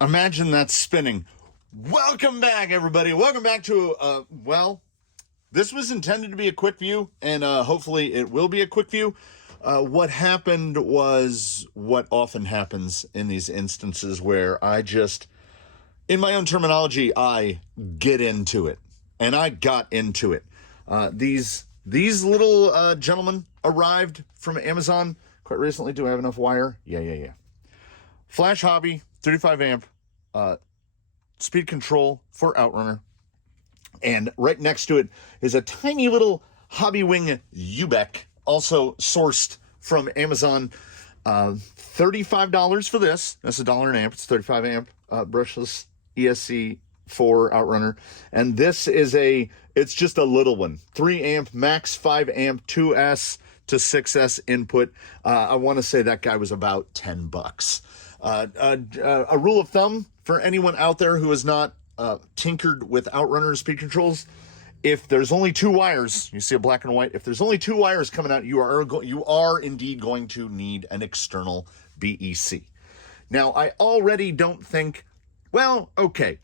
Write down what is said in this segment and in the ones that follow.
Imagine that spinning. Welcome back, everybody. Welcome back to, well, this was intended to be a quick view, and hopefully it will be a quick view. What happened was what often happens in these instances where I just, in my own terminology, I get into it. And I got into it. These little gentlemen arrived from Amazon quite recently. Do I have enough wire? Yeah. Flash Hobby, 35 amp, speed control for outrunner. And right next to it is a tiny little Hobby Wing UBEC, also sourced from Amazon. $35 for this. That's $1 an amp. It's 35 amp brushless ESC for outrunner. And this is it's just a little one. 3 amp, max 5 amp, 2S to 6S input. I want to say that guy was about $10. A rule of thumb for anyone out there who has not tinkered with outrunner speed controls: if there's only 2 wires, you see a black and white, if there's only 2 wires coming out, you are indeed going to need an external BEC. Now, I already don't think, well, okay,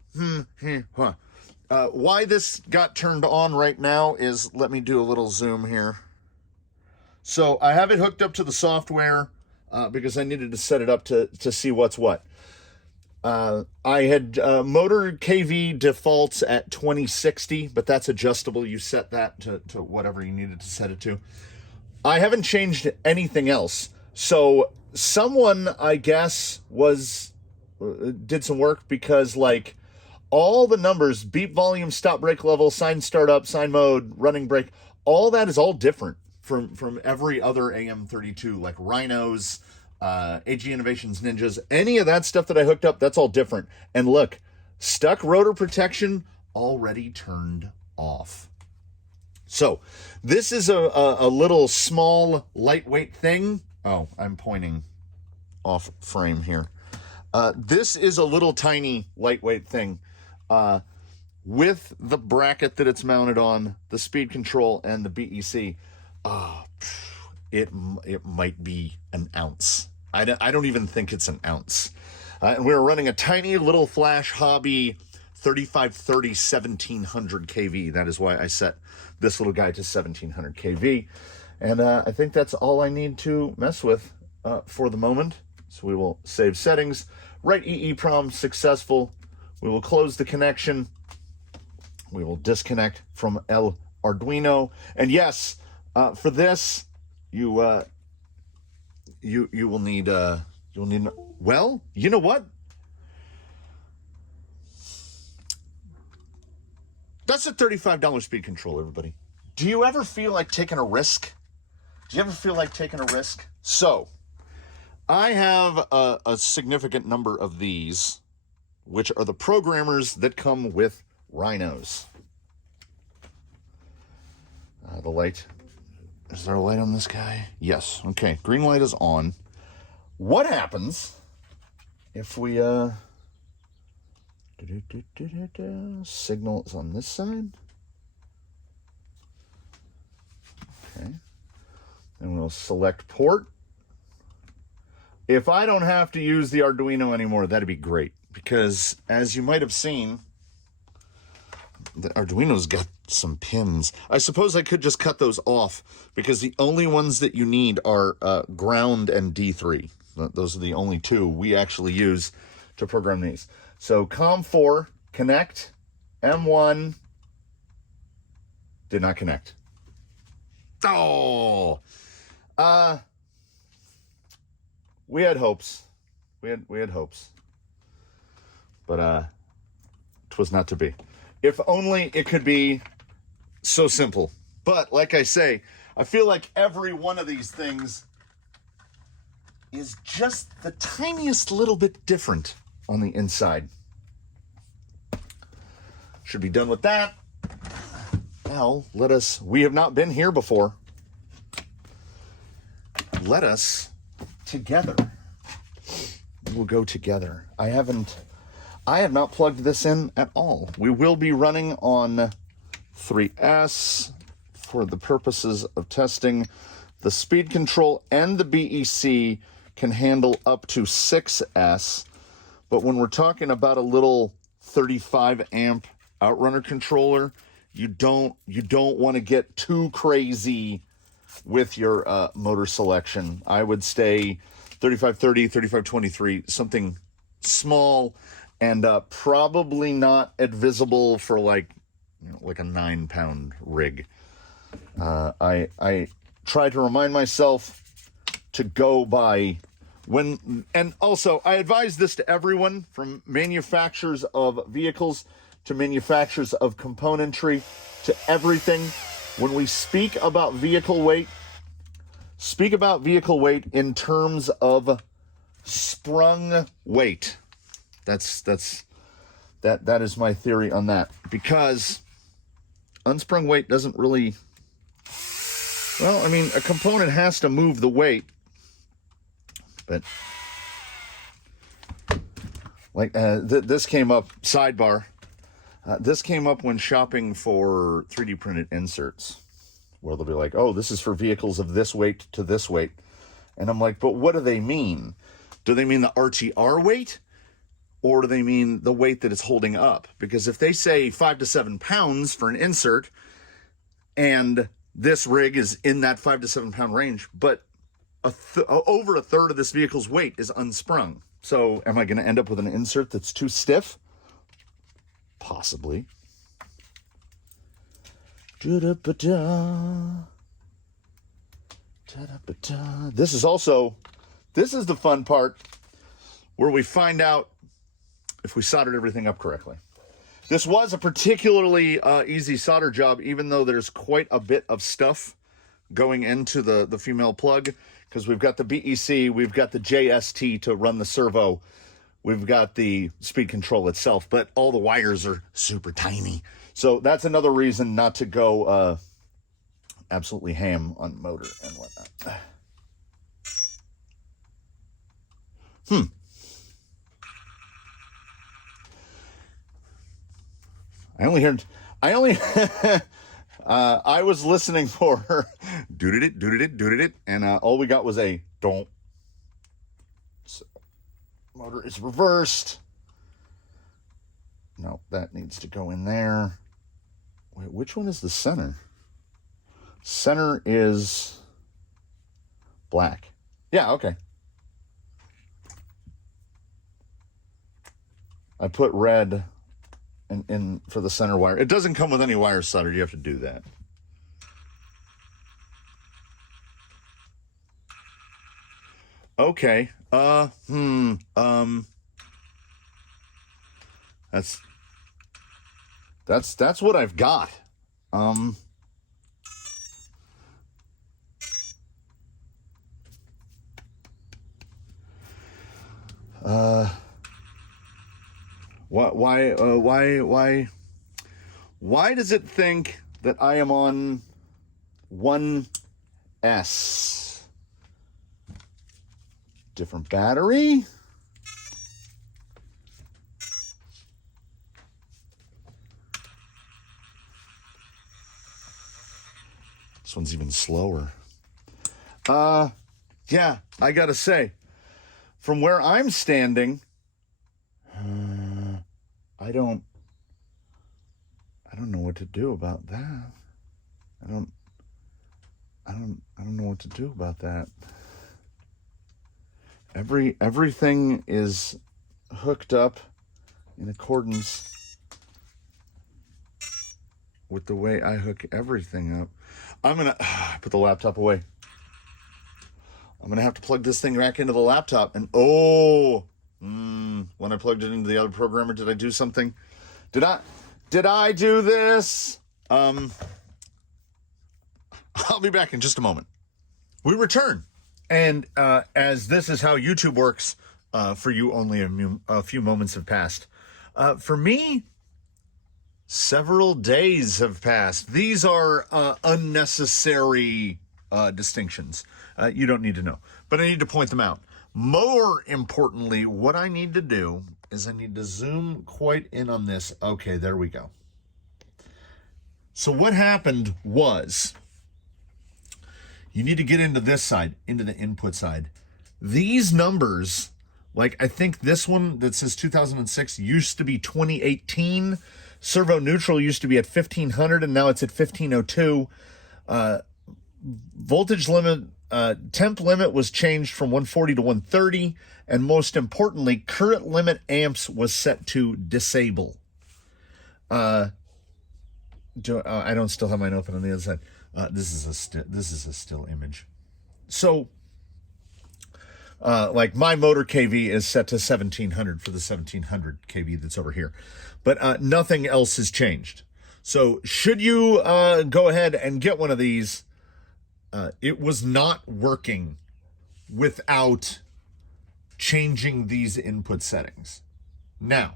why this got turned on right now is, let me do a little zoom here. So I have it hooked up to the software because I needed to set it up to see what's what. I had motor KV defaults at 2060, but that's adjustable. You set that to whatever you needed to set it to. I haven't changed anything else. So someone, I guess, did some work, because like all the numbers, beep volume, stop brake level, sign startup, sign mode, running brake, all that is all different from every other AM32, like Rhinos, AG Innovations, Ninjas, any of that stuff that I hooked up, that's all different. And look, stuck rotor protection already turned off. So this is a little small lightweight thing. Oh, I'm pointing off frame here. This is a little tiny lightweight thing with the bracket that it's mounted on, the speed control, and the BEC. It might be an ounce. I don't even think it's an ounce. And we're running a tiny little Flash Hobby 3530 1700 kV. That is why I set this little guy to 1700 kV. And I think that's all I need to mess with for the moment. So we will save settings. Write EEPROM successful. We will close the connection. We will disconnect from El Arduino. And yes, for this, you will need well, you know what? That's a $35 speed control, everybody. Do you ever feel like taking a risk? So, I have a significant number of these, which are the programmers that come with Rhinos. The light. Is there a light on this guy? Yes. Okay. Green light is on. What happens if we signal is on this side? Okay. And we'll select port. If I don't have to use the Arduino anymore, that'd be great, because as you might have seen, the Arduino's got some pins. I suppose I could just cut those off, because the only ones that you need are ground and D3. Those are the only 2 we actually use to program these. So COM4, connect, M1, did not connect. Oh! We had hopes. We had hopes. But 'twas not to be. If only it could be so simple. But like I say, I feel like every one of these things is just the tiniest little bit different on the inside. Should be done with that. Now, we have not been here before. Let us together. We'll go together. I have not plugged this in at all. We will be running on 3S for the purposes of testing. The speed control and the BEC can handle up to 6S, But when we're talking about a little 35 amp outrunner controller, you don't want to get too crazy with your motor selection. I would stay 3530, 3523, something small, and probably not advisable for like a 9-pound rig. I try to remind myself to go by when, and also I advise this to everyone, from manufacturers of vehicles to manufacturers of componentry to everything. When we speak about vehicle weight, speak about vehicle weight in terms of sprung weight. That is my theory on that, because unsprung weight doesn't really, well, I mean, a component has to move the weight, but like this came up, sidebar, this came up when shopping for 3D printed inserts, where they'll be like, oh, this is for vehicles of this weight to this weight. And I'm like, but what do they mean? Do they mean the RTR weight? Or do they mean the weight that it's holding up? Because if they say 5 to 7 pounds for an insert, and this rig is in that 5 to 7 pound range, but over a third of this vehicle's weight is unsprung. So am I going to end up with an insert that's too stiff? Possibly. This is the fun part, where we find out if we soldered everything up correctly. This was a particularly easy solder job, even though there's quite a bit of stuff going into the female plug, because we've got the BEC, we've got the JST to run the servo, we've got the speed control itself, but all the wires are super tiny. So that's another reason not to go absolutely ham on motor and whatnot. I was listening for her, dooded it, and all we got was a don't. So, motor is reversed. No, that needs to go in there. Wait, which one is the center? Center is black. Yeah, okay. I put red in for the center wire. It doesn't come with any wire soldered. You have to do that. Okay. That's what I've got. Why does it think that I am on 1S? Different battery? This one's even slower. Yeah, I gotta say, from where I'm standing, I don't know what to do about that. I don't know what to do about that. Everything is hooked up in accordance with the way I hook everything up. I'm gonna put the laptop away. I'm gonna have to plug this thing back into the laptop, and when I plugged it into the other programmer, did I do something? Did I do this? I'll be back in just a moment. We return. And as this is how YouTube works, for you only a few moments have passed. For me, several days have passed. These are unnecessary distinctions. You don't need to know, but I need to point them out. More importantly, what I need to do is I need to zoom quite in on this. Okay, there we go. So what happened was, you need to get into this side, into the input side. These numbers Like, I think this one that says 2006 used to be 2018. Servo neutral used to be at 1500, and now it's at 1502. Voltage limit, temp limit was changed from 140 to 130, and most importantly, current limit amps was set to disable. I don't still have mine open on the other side. This is a still image. So, like my motor kV is set to 1700 for the 1700 kV that's over here, but nothing else has changed. So should you go ahead and get one of these, it was not working without changing these input settings. Now,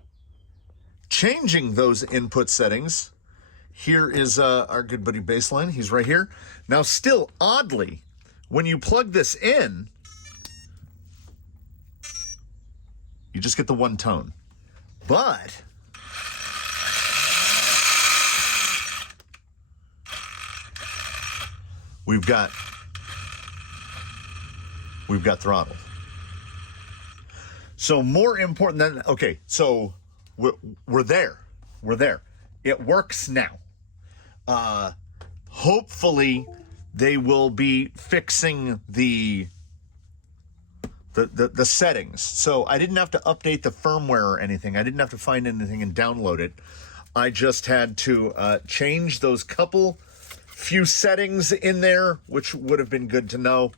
changing those input settings, here is our good buddy Baseline. He's right here. Now, still, oddly, when you plug this in, you just get the one tone. But we've got throttle. So more important than, okay, so we're there. We're there. It works now. Hopefully they will be fixing the settings. So I didn't have to update the firmware or anything. I didn't have to find anything and download it. I just had to change those few settings in there, which would have been good to know.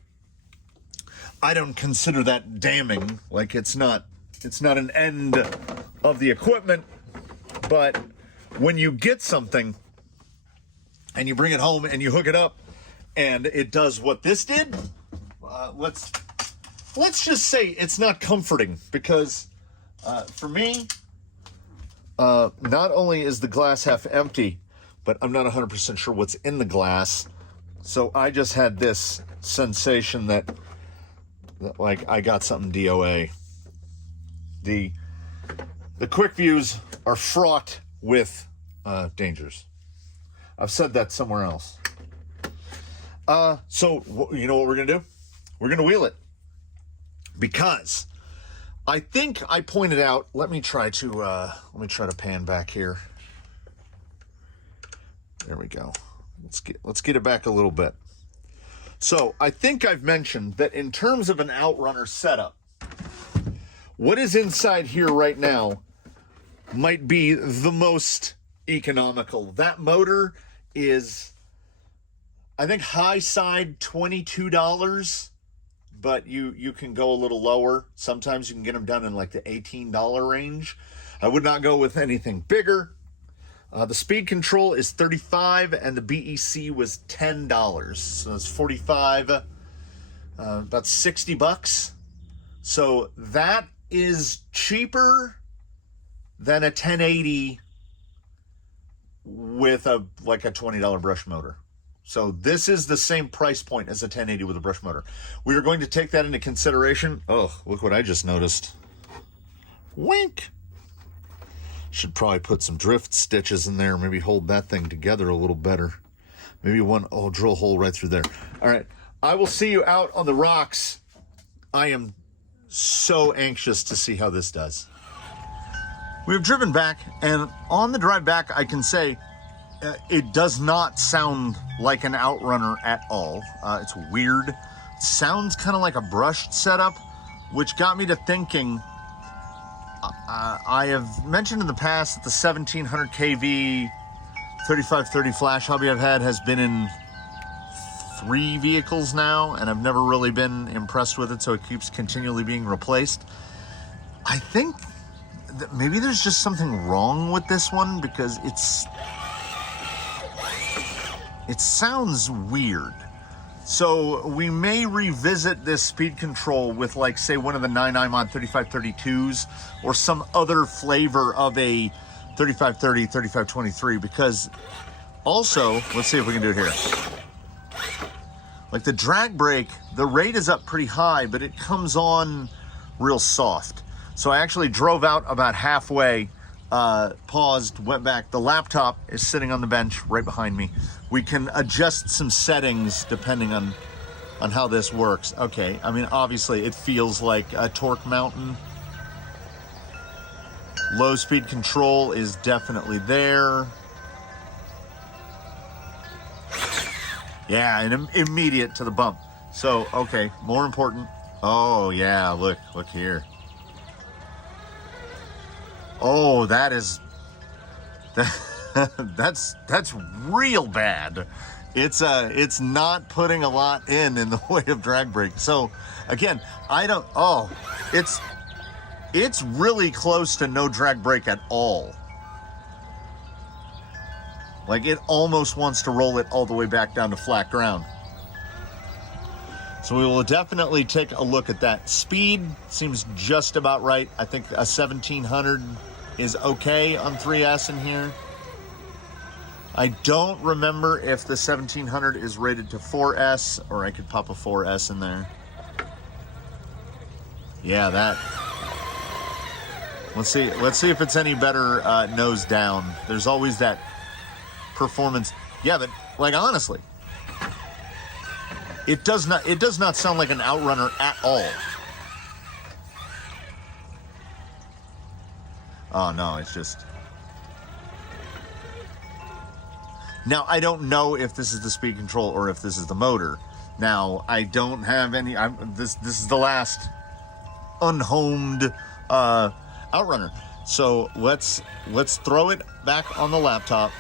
I don't consider that damning. Like, it's not an end of the equipment, but when you get something and you bring it home and you hook it up and it does what this did, let's just say it's not comforting, because for me, not only is the glass half empty, but I'm not 100% sure what's in the glass. So I just had this sensation that like I got something DOA. The quick views are fraught with dangers. I've said that somewhere else. So you know what we're gonna do? We're gonna wheel it, because I think I pointed out. Let me try to pan back here. There we go. Let's get it back a little bit. So I think I've mentioned that in terms of an outrunner setup, what is inside here right now might be the most economical. That motor is, I think, high side $22, but you can go a little lower. Sometimes you can get them done in like the $18 range. I would not go with anything bigger. The speed control is $35, and the BEC was $10. So it's $45, about $60. So that is cheaper than a 1080 with a $20 brush motor. So this is the same price point as a 1080 with a brush motor. We are going to take that into consideration. Oh, look what I just noticed. Wink. Should probably put some drift stitches in there, maybe hold that thing together a little better. Maybe drill a hole right through there. All right, I will see you out on the rocks. I am so anxious to see how this does. We've driven back, and on the drive back, I can say it does not sound like an outrunner at all. It's weird. It sounds kind of like a brushed setup, which got me to thinking. I have mentioned in the past that the 1700 kV 3530 flash hobby I've had has been in 3 vehicles now, and I've never really been impressed with it, so it keeps continually being replaced. I think that maybe there's just something wrong with this one, because it sounds weird. So we may revisit this speed control with, like, say, one of the 9i Mod 3532s or some other flavor of a 3530, 3523, because also, let's see if we can do it here. Like the drag brake, the rate is up pretty high, but it comes on real soft. So I actually drove out about halfway, paused, went back. The laptop is sitting on the bench right behind me. We can adjust some settings depending on how this works. Okay, I mean, obviously it feels like a torque mountain. Low speed control is definitely there. Yeah, and immediate to the bump. So, okay, more important. Oh, yeah, look here. Oh, that is... that's real bad. It's not putting a lot in the way of drag brake. So, again, it's really close to no drag brake at all. Like, it almost wants to roll it all the way back down to flat ground. So we will definitely take a look at that. Speed seems just about right. I think a 1700 is okay on 3S in here. I don't remember if the 1700 is rated to 4S, or I could pop a 4S in there. Yeah, that. Let's see if it's any better nose down. There's always that performance. Yeah, but like honestly, it does not sound like an outrunner at all. Oh no, it's just. Now I don't know if this is the speed control or if this is the motor. Now I don't have any. This is the last unhomed outrunner. So let's throw it back on the laptop,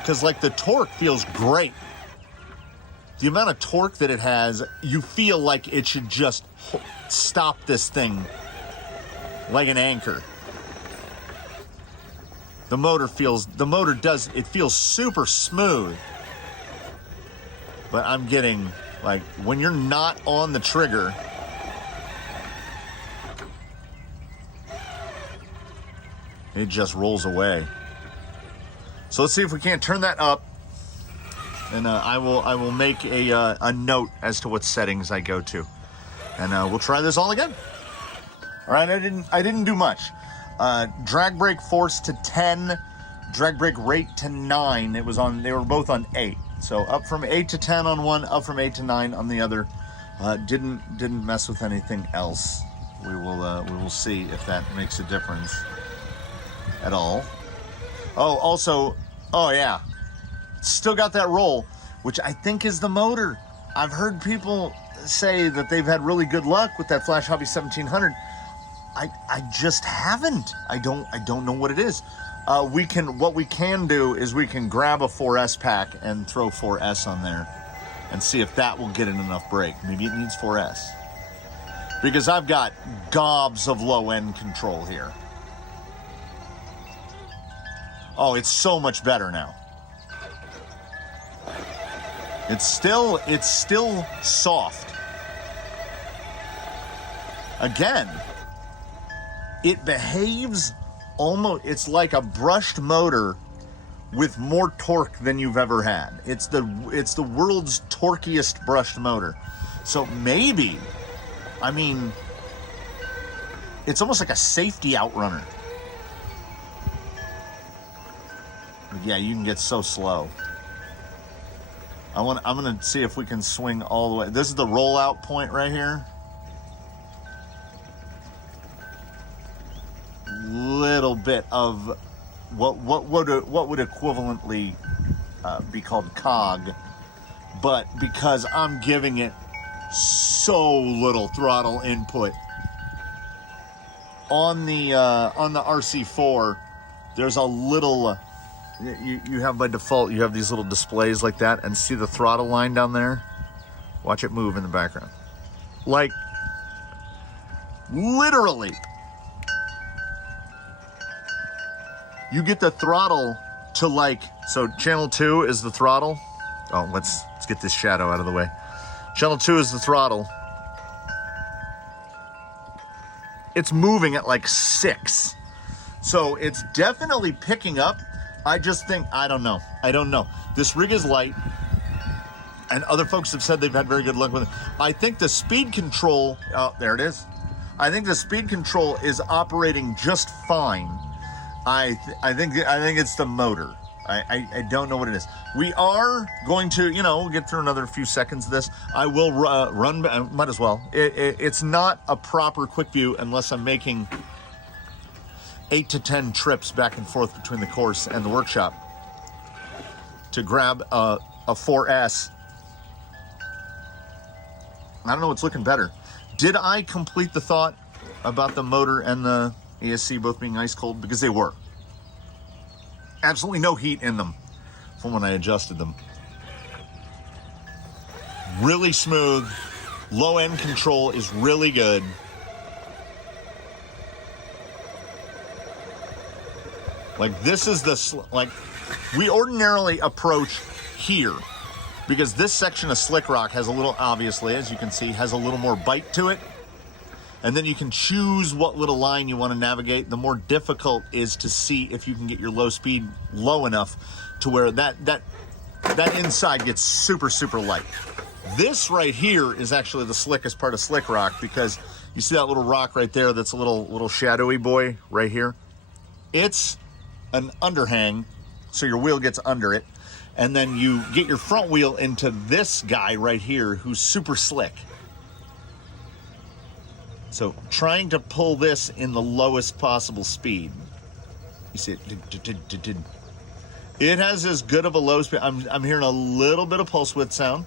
because like the torque feels great. The amount of torque that it has, you feel like it should just stop this thing like an anchor. The motor feels super smooth. But I'm getting, like, when you're not on the trigger, it just rolls away. So let's see if we can't turn that up, and I will make a note as to what settings I go to, and we'll try this all again. All right, I didn't do much. Drag brake force to 10, drag brake rate to 9. They were both on 8. So up from 8 to 10 on one, up from 8 to 9 on the other. Didn't mess with anything else. We will see if that makes a difference at all. Oh, also, oh yeah, still got that roll, which I think is the motor. I've heard people say that they've had really good luck with that Flash Hobby 1700. I just haven't. I don't know what it is. What we can do is we can grab a 4S pack and throw 4S on there and see if that will get it enough brake. Maybe it needs 4S, because I've got gobs of low end control here. Oh, it's so much better now. It's still soft. Again, it behaves almost, it's like a brushed motor with more torque than you've ever had. It's the world's torquiest brushed motor. So maybe, I mean, it's almost like a safety outrunner. Yeah, you can get so slow. I'm gonna see if we can swing all the way. This is the rollout point right here. Little bit of what would equivalently be called cog, but because I'm giving it so little throttle input on the RC4, there's a little. You have by default, you have these little displays like that, and see the throttle line down there? Watch it move in the background. Like, literally. You get the throttle to like, so channel 2 is the throttle. Oh, let's get this shadow out of the way. Channel 2 is the throttle. It's moving at like 6. So it's definitely picking up. I just think, I don't know. This rig is light, and other folks have said they've had very good luck with it. I think the speed control, oh, there it is. I think the speed control is operating just fine. I think it's the motor. I don't know what it is. We are going to, we'll get through another few seconds of this. I will run, might as well. It's not a proper quick view unless I'm making 8 to 10 trips back and forth between the course and the workshop to grab a 4S. I don't know what's looking better. Did I complete the thought about the motor and the ESC both being ice cold? Because they were. Absolutely no heat in them from when I adjusted them. Really smooth. Low end control is really good. Like this is the, like we ordinarily approach here because this section of slick rock has a little, obviously, as you can see, has a little more bite to it. And then you can choose what little line you want to navigate. The more difficult is to see if you can get your low speed low enough to where that inside gets super, super light. This right here is actually the slickest part of slick rock because you see that little rock right there that's a little shadowy boy right here? It's an underhang, so your wheel gets under it. And then you get your front wheel into this guy right here who's super slick. So trying to pull this in the lowest possible speed. You see it. It has as good of a low speed. I'm hearing a little bit of pulse width sound,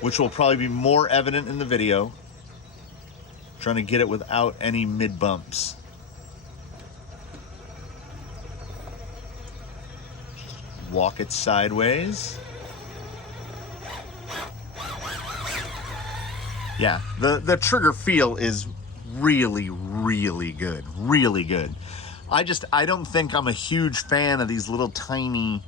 which will probably be more evident in the video. Trying to get it without any mid bumps. Walk it sideways. Yeah, the trigger feel is really, really good. Really good. I don't think I'm a huge fan of these little tiny,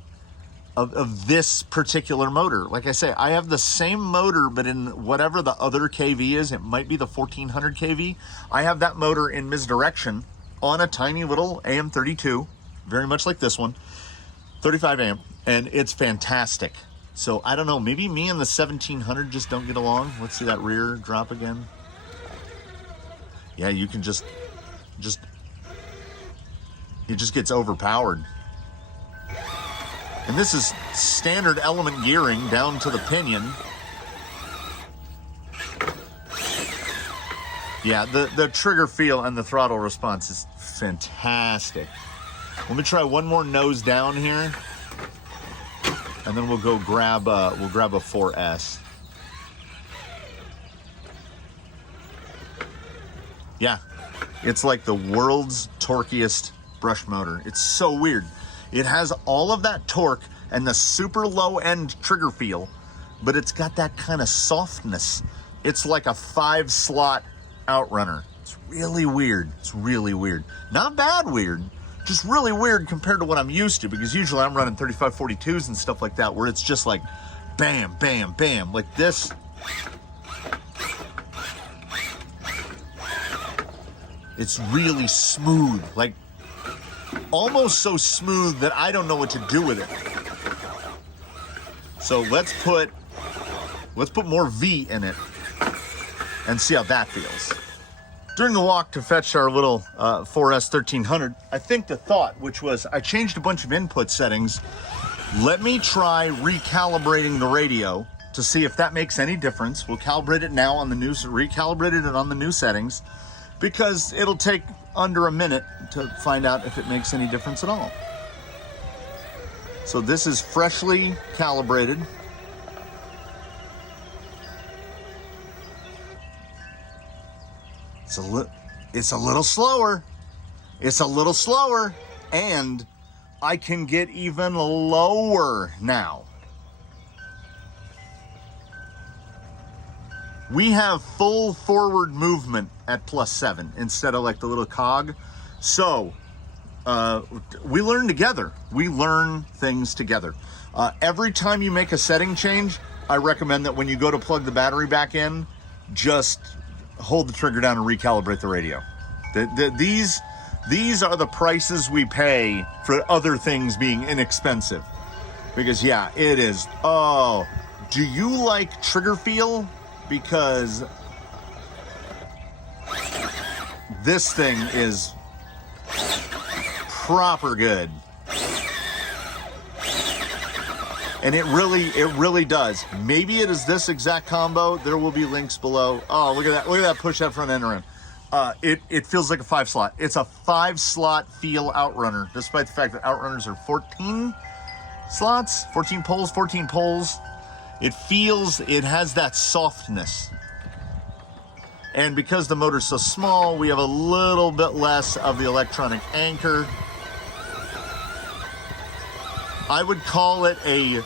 of this particular motor. Like I say, I have the same motor, but in whatever the other KV is, it might be the 1400 KV. I have that motor in misdirection on a tiny little AM32, very much like this one, 35 amp, and it's fantastic. So I don't know, maybe me and the 1700 just don't get along. Let's see that rear drop again. Yeah, you can just it just gets overpowered. And this is standard element gearing down to the pinion. Yeah, the trigger feel and the throttle response is fantastic. Let me try one more nose down here, and then we'll go grab a 4S. Yeah, it's like the world's torquiest brush motor. It's so weird. It has all of that torque and the super low end trigger feel, but it's got that kind of softness. It's like a 5-slot outrunner. It's really weird. It's really weird. Not bad weird, just really weird compared to what I'm used to, because usually I'm running 3542s and stuff like that where it's just like bam, bam, bam. Like this. It's really smooth, like almost so smooth that I don't know what to do with it. So let's put more V in it and see how that feels. During the walk to fetch our little 4S 1300, I think the thought, which was I changed a bunch of input settings. Let me try recalibrating the radio to see if that makes any difference. We'll calibrate it now on the new, recalibrated it on the new settings, because it'll take under a minute to find out if it makes any difference at all. So this is freshly calibrated. It's a little slower. It's a little slower, and I can get even lower now. We have full forward movement at +7 instead of like the little cog. So we learn together. We learn things together. Every time you make a setting change, I recommend that when you go to plug the battery back in, just hold the trigger down and recalibrate the radio. These are the prices we pay for other things being inexpensive. Because yeah, it is. Oh, do you like trigger feel? Because this thing is proper good. And it really does. Maybe it is this exact combo. There will be links below. Oh, look at that push that front end around. it feels like a 5-slot. It's a 5-slot feel outrunner, despite the fact that outrunners are 14 slots, 14 poles. It has that softness. And because the motor's so small, we have a little bit less of the electronic anchor. I would call it a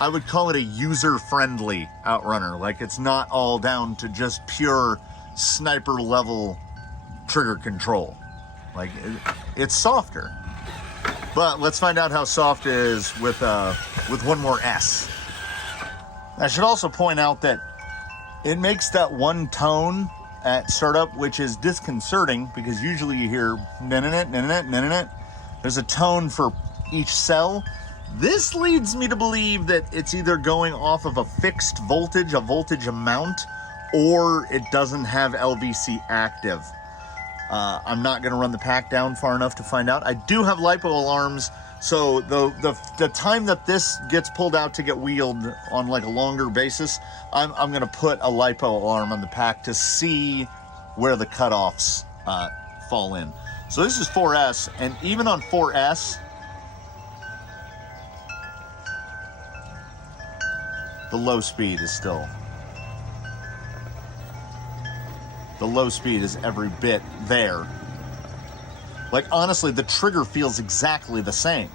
user-friendly outrunner. Like, it's not all down to just pure sniper level trigger control. Like, it's softer. But let's find out how soft it is with one more S. I should also point out that it makes that one tone at startup, which is disconcerting because usually you hear na-na-na, na-na-na, na-na-na. There's a tone for each cell. This leads me to believe that it's either going off of a fixed voltage, a voltage amount, or it doesn't have LVC active. I'm not going to run the pack down far enough to find out. I do have LiPo alarms, so the time that this gets pulled out to get wheeled on like a longer basis, I'm going to put a LiPo alarm on the pack to see where the cutoffs fall in. So this is 4S, and even on 4S, the low speed is every bit there. Like, honestly, the trigger feels exactly the same.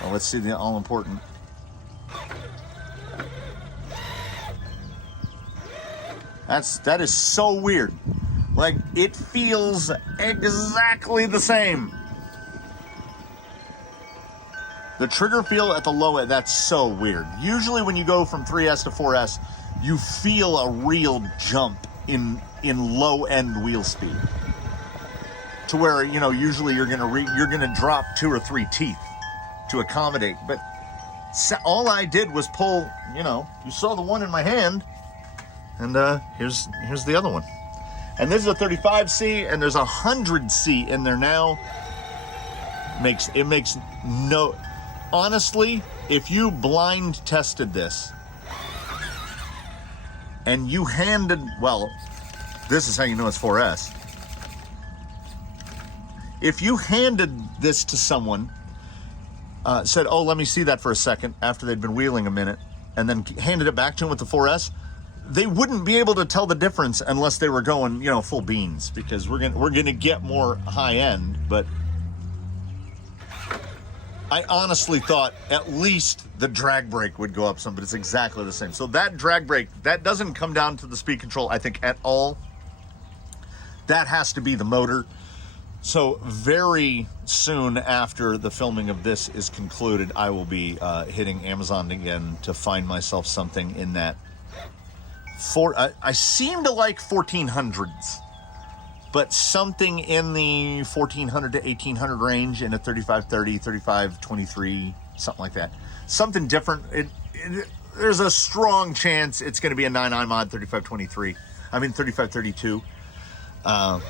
Well, let's see the all-important. That is so weird. Like, it feels exactly the same. The trigger feel at the low end, that's so weird. Usually when you go from 3S to 4S, you feel a real jump in low end wheel speed. To where, you know, usually you're gonna drop 2 or 3 teeth to accommodate. But all I did was pull, you know, you saw the one in my hand, and here's the other one. And this is a 35C, and there's a 100C in there now. It makes no... Honestly, if you blind tested this and you handed, well, this is how you know it's 4S. If you handed this to someone, said, oh, let me see that for a second, after they'd been wheeling a minute, and then handed it back to them with the 4S, they wouldn't be able to tell the difference unless they were going, you know, full beans, because we're gonna get more high end. But I honestly thought at least the drag brake would go up some, but it's exactly the same. So that drag brake, that doesn't come down to the speed control, I think, at all. That has to be the motor. So very soon after the filming of this is concluded, I will be hitting Amazon again to find myself something in that. I seem to like 1400s. But something in the 1400 to 1800 range in a 3530, 3523, something like that. Something different. There's a strong chance it's going to be a 9i mod 3523. I mean 3532. I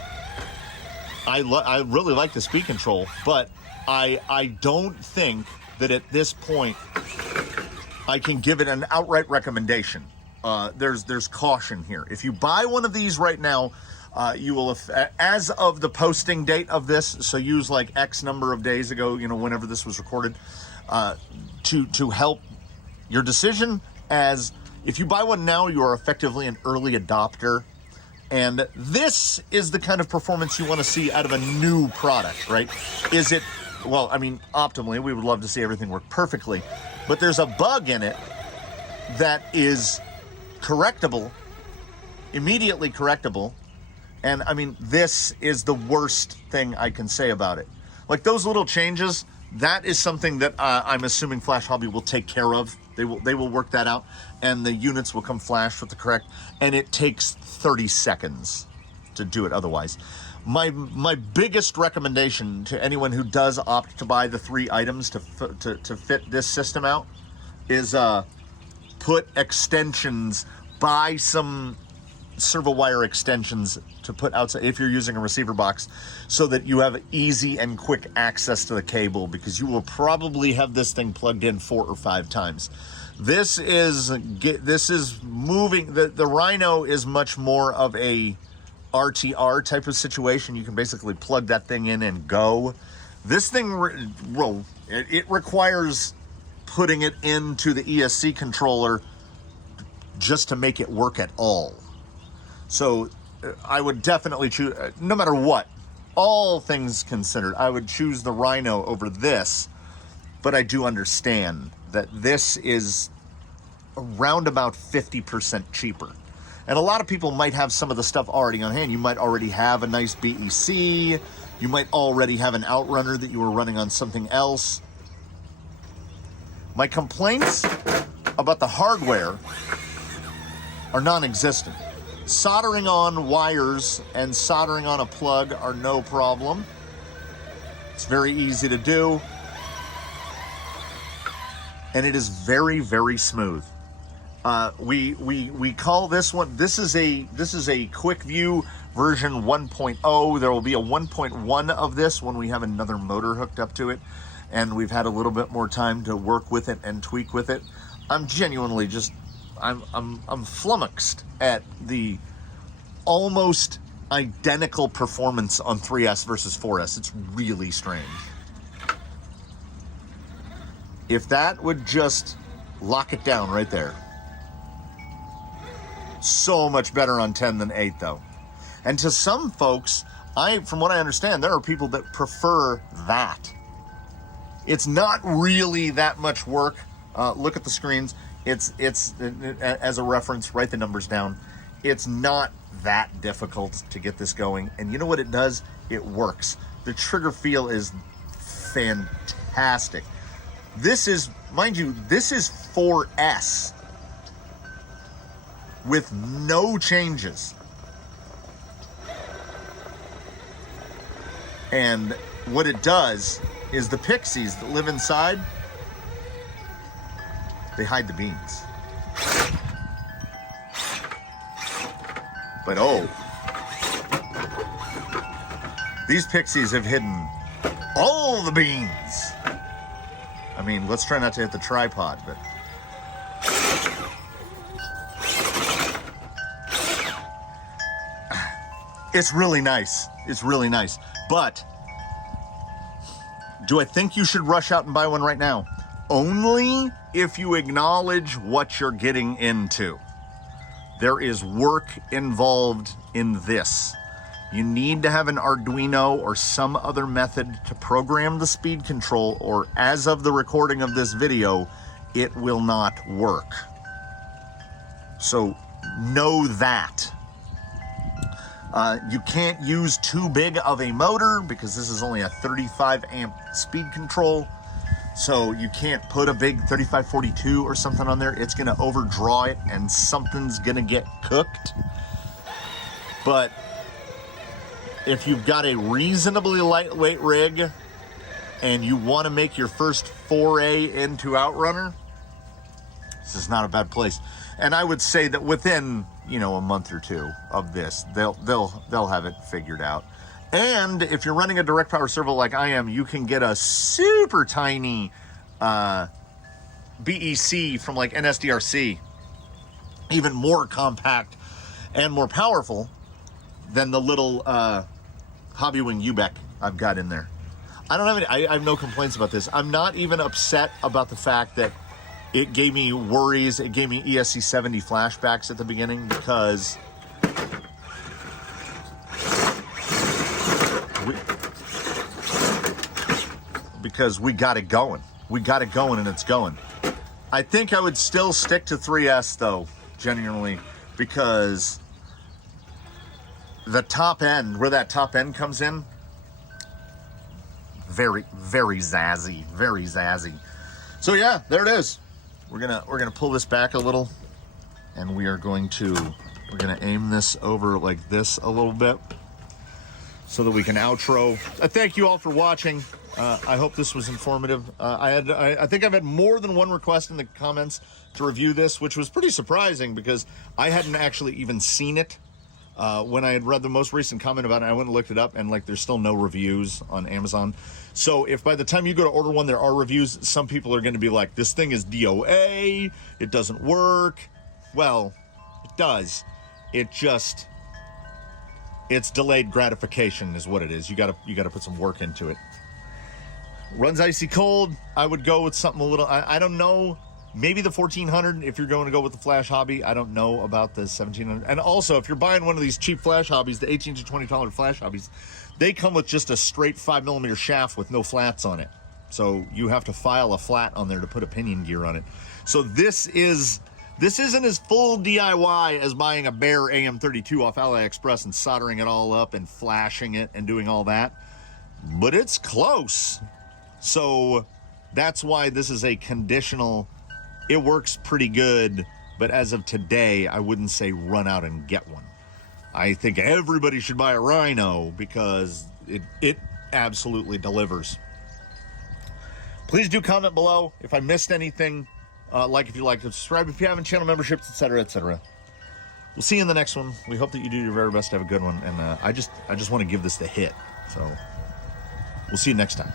really like the speed control, but I don't think that at this point I can give it an outright recommendation. There's caution here. If you buy one of these right now, you will, as of the posting date of this, so use like X number of days ago, you know, whenever this was recorded, to help your decision. As if you buy one now, you are effectively an early adopter, and this is the kind of performance you want to see out of a new product, right? Is it, well, I mean, optimally, we would love to see everything work perfectly, but there's a bug in it that is correctable, immediately correctable. And I mean, this is the worst thing I can say about it. Like those little changes, that is something that I'm assuming Flash Hobby will take care of. They will work that out, and the units will come flash with the correct, and it takes 30 seconds to do it otherwise. My biggest recommendation to anyone who does opt to buy the 3 items to fit this system out is put extensions, buy some servo wire extensions to put outside if you're using a receiver box, so that you have easy and quick access to the cable, because you will probably have this thing plugged in 4 or 5 times. This is moving. The Rhino is much more of a RTR type of situation. You can basically plug that thing in and go. This thing, well, it requires putting it into the ESC controller just to make it work at all. So I would definitely choose, no matter what, all things considered, I would choose the Rhino over this. But I do understand that this is around about 50% cheaper. And a lot of people might have some of the stuff already on hand. You might already have a nice BEC. You might already have an outrunner that you were running on something else. My complaints about the hardware are non-existent. Soldering on wires and soldering on a plug are no problem. It's very easy to do. And it is very, very smooth. We call this one, this is a quickview version 1.0. There will be a 1.1 of this when we have another motor hooked up to it, and we've had a little bit more time to work with it and tweak with it. I'm genuinely just, I'm flummoxed at the almost identical performance on 3S versus 4S. It's really strange. If that would just lock it down right there. So much better on 10 than 8 though. And to some folks, from what I understand, there are people that prefer that. It's not really that much work. Look at the screens. It's as a reference, write the numbers down. It's not that difficult to get this going. And you know what it does? It works. The trigger feel is fantastic. This is, mind you, this is 4S with no changes. And what it does is the pixies that live inside, they hide the beans. But oh, these pixies have hidden all the beans. I mean, let's try not to hit the tripod, but it's really nice. It's really nice. But do I think you should rush out and buy one right now? Only if you acknowledge what you're getting into. There is work involved in this. You need to have an Arduino or some other method to program the speed control, or as of the recording of this video, it will not work. So know that. You can't use too big of a motor because this is only a 35 amp speed control. So you can't put a big 3542 or something on there. It's gonna overdraw it and something's gonna get cooked. But if you've got a reasonably lightweight rig and you want to make your first foray into outrunner, this is not a bad place. And I would say that within, a month or two of this, they'll have it figured out. And if you're running a direct power servo like I am, you can get a super tiny BEC from like NSDRC, even more compact and more powerful than the little Hobbywing UBEC I've got in there. I have no complaints about this. I'm not even upset about the fact that it gave me worries. It gave me ESC 70 flashbacks at the beginning because we got it going. We got it going and it's going. I think I would still stick to 3S though, genuinely, because the top end, where that top end comes in, very, very zazzy, very zazzy. So yeah, there it is. We're gonna pull this back a little, and we're gonna aim this over like this a little bit, so that we can outro. I thank you all for watching. I hope this was informative. I think I've had more than one request in the comments to review this, which was pretty surprising because I hadn't actually even seen it. When I had read the most recent comment about it, I went and looked it up, and like there's still no reviews on Amazon. So if by the time you go to order one there are reviews, some people are going to be like, this thing is DOA, it doesn't work. Well, it does. It's delayed gratification is what it is. You gotta put some work into it. Runs icy cold. I would go with something a little, I don't know, maybe the 1400 if you're going to go with the flash hobby. I don't know about the 1700. And also, if you're buying one of these cheap flash hobbies, the $18 to $20 flash hobbies, they come with just a straight 5mm shaft with no flats on it. So you have to file a flat on there to put a pinion gear on it. So this isn't as full DIY as buying a bare AM32 off AliExpress and soldering it all up and flashing it and doing all that, but it's close. So that's why this is a conditional. It works pretty good, but as of today, I wouldn't say run out and get one. I think everybody should buy a Rhino because it absolutely delivers. Please do comment below if I missed anything. Like if you like, subscribe if you haven't, channel memberships, etc., etc. We'll see you in the next one. We hope that you do your very best to have a good one, and I just want to give this the hit. So we'll see you next time.